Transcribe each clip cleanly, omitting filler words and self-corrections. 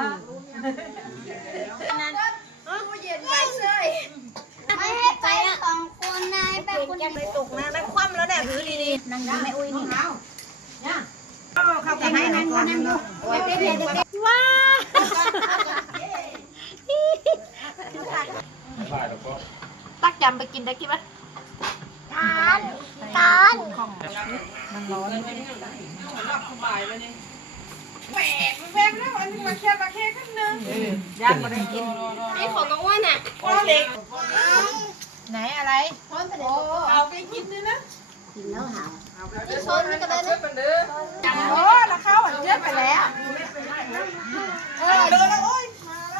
ตู้เย็นไว้เลยไม่ให้ไปสองคนนายไปคนเดียวตกนะแล้วคว่ำแล้วเนี่ยถือดีๆนั่งไม่อุ้ยนี่เนี่ยเข้าไปให้นั่งดูว้าตักยำไปกินได้กี่บ้างตอนมันร้อนแหวกแล้วอันนี้มาแค่ขึ้นนึงย่างมาได้กินนี่ของกว้านอ่ะก้อนเล็กไหนอะไรเอาไปกินเลยนะกินแล้วหาชนกันเลยนะโอ้ราคาหวานเจี๊ยบไปแล้วเดินแล้วโอ้ย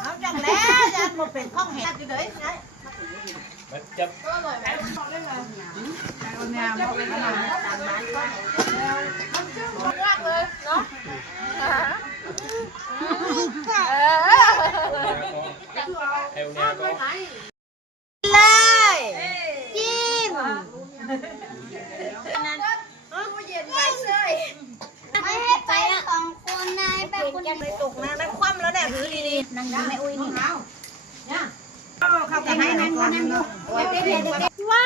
เอาจังแล้วยันหมดเป็นข้องแหกอยู่เลยมันจับอร่อยไหมเล่นอะไรเอาแนวเอาไปทำอะไรตามร้านก็มากเลยเนาะเอวเนี่ยก็เลยจิ้มตู้เย็นไว้เลยไม่ให้ไปสองคนนายไปคนเดียวตกนะแล้วคว่ำแล้วเนี่ยถือดีๆนั่งไม่อุ้ยนี่เนี่ยเข้าไปให้นั่งดูว้า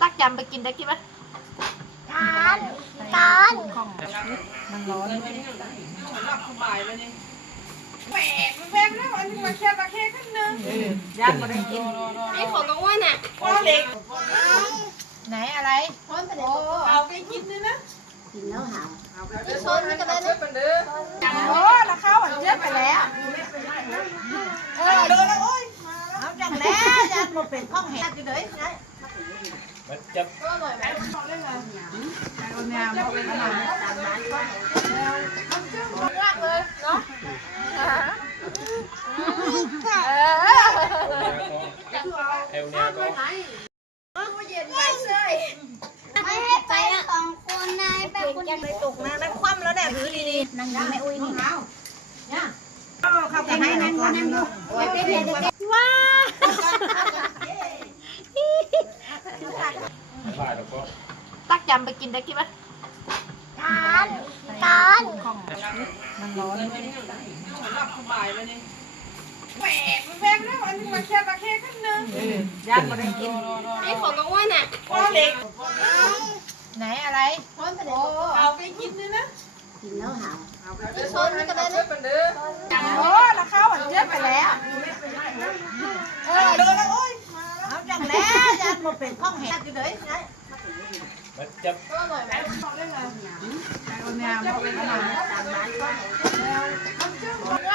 ตักยำไปกินได้กี่บ้างตอนมันร้อนแหวกแล้วอันนี้มาแค่ขึ้นนึงย่างมาได้กินนี่ของกว้านอ่ะก้อนเล็กไหนอะไรเอาไปกินเลยนะกินแล้วหาชนกันเลยนะโอ้ราคาหวานเจี๊ยบไปแล้วเดินแล้วโอ้ยเอาจังแล้วยันหมดเป็นข้องแหกอยู่เลยมันจับอร่อยไหมเล่นอะไรเอาแนวเอาไปทำอะไรตามร้านก็มากเลยเนาะเอวเนี่ยก็ตู้เย็นไว้เลยไม่ให้ไปสองคนนายไปคนเดียวตกนะแล้วคว่ำแล้วเนี่ยถือดีๆนั่งไม่อุ้ยนี่เนี่ยเข้าไปให้นั่งดูว้าตักยำไปกินได้กี่บ้างตอนมันร้อนแหวกแล้วอันนี้มาแค่ขึ้นนึงย่างมาได้กินนี่ของกว้านอ่ะก้อนเล็กไหนอะไรเอาไปกินเลยนะกินแล้วหาชนกันเลยนะโอ้ราคาหวานเจี๊ยบไปแล้วเดินแล้วโอ้ยเอาจังแล้วยันหมดเป็นข้องแหกอยู่เลยมันจับอร่อยไหมเล่นอะไรเอาแนวเอาไปทำอะไรตามร้านก็ม